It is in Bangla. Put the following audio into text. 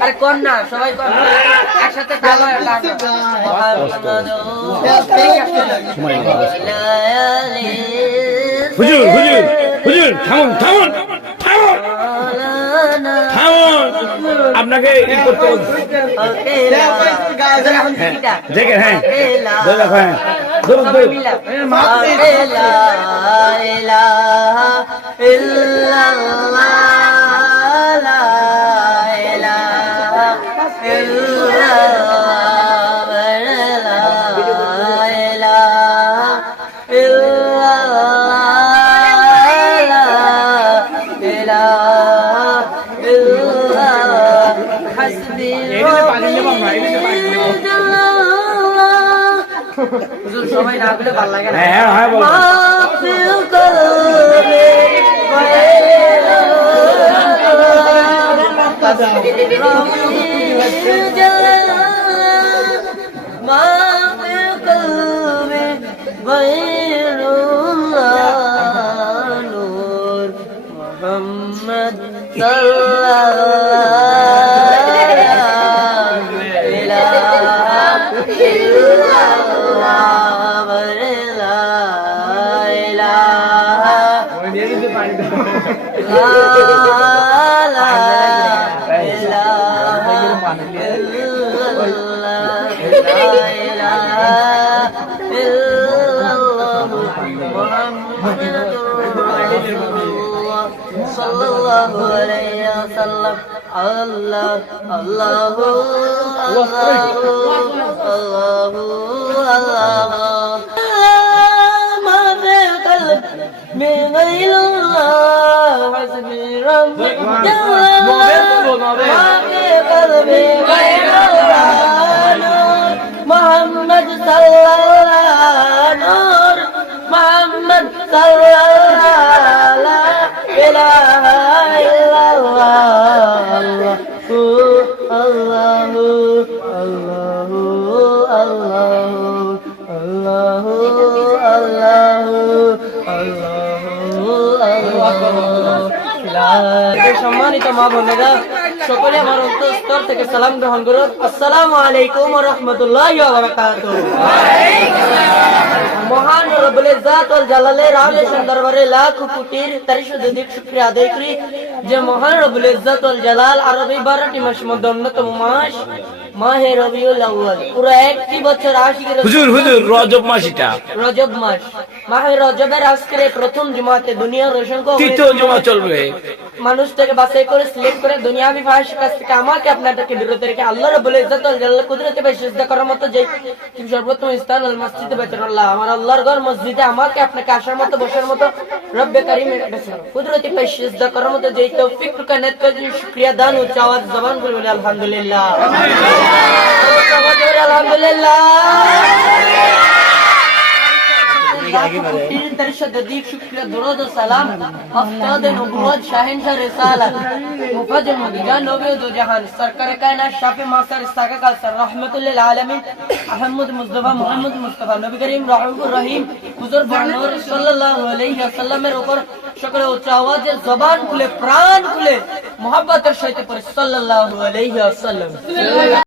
আরে কোন না সবাই কোন একসাথে হুজুর হুজুর হুজুর থামুন থামুন থামুন থামুন আপনাকে ই করতে দেখেন হ্যাঁ হ্যাঁ ধরুন সবাই না বলে ভালো লাগে না Mohammad sallallahu alayhi wa sallam Allah Allah Allah Allah ma fi qalb min ghayrillah hasbi rabbi ma fi qalbi ghayrillah Muhammad sallallahu nur Muhammad sallallahu la ilaha illallah Allah Allah Allah সম্মানিত মা বোনেরা সকলে আমার অন্তঃস্থল থেকে সালাম গ্রহণ করুন আসসালামু আলাইকুম ওয়া রাহমাতুল্লাহি ওয়া বারাকাতুহু মহান রব্বুল ইজ্জত ওয়াল জালালের আলিশান দরবারে লাখ কোটির তারিশ শুকরিয়া আদায় করি যে মহান রব্বুল ইজ্জত ওয়াল জালাল আরবি 12টি মাসের মধ্যে অন্যতম মাস মাহে রবিউল আউয়াল পুরো একটি বছর আশিকের হুজুর হুজুর রজব মাস এটা রজব মাস মাহে রজবের আজকের প্রথম জুমাতে দুনিয়ার অসংখ্য তৃতীয় জুমা চলবে মানুষ থেকে বাছাই করে সিলেক্ট করে দুনিয়াবি ফাহিশ কাজ থেকে আমাকে আপনাদেরকে বিরত রেখে আল্লাহ রাব্বুল ইজ্জত ওয়াল জালাল কুদরতে ভাই সিজদা করার মতো যে সর্বোত্তম স্থান আল মসজিদে বাইতুল্লাহ আমার আল্লাহর ঘর মসজিদে আমাকে আপনাকে আসার মতো বসার মতো রব্বে কারীমের কাছে কুদরতে ভাই সিজদা করার মতো যে তৌফিক রুকানাত করে শুকরিয়া দান ও চাওয়াত জবান করে বলে আলহামদুলিল্লাহ আলহামদুলিল্লাহ শুকরিয়া দরুদ ও সালাম আফতাদ নবুয়ত শাহিনশাহ রিসালাত মুফাজ্জল মুদিজান নবী দো জাহান সরকার কায়নাত শাফি মাসার সাকা কাউসার রাহমাতুল লিল আলামিন আহমদ মুস্তাফা মুহাম্মদ মুস্তাফা নবী করিম রাউফুর রহিম হুজুর নূর সাল্লাল্লাহু আলাইহি ওয়াসাল্লামের উপর সকলে উচ্চ আওয়াজে জবান খুলে প্রাণ খুলে মুহাব্বতের সহিত পড়ে সাল্লাল্লাহু আলাইহি ওয়াসাল্লাম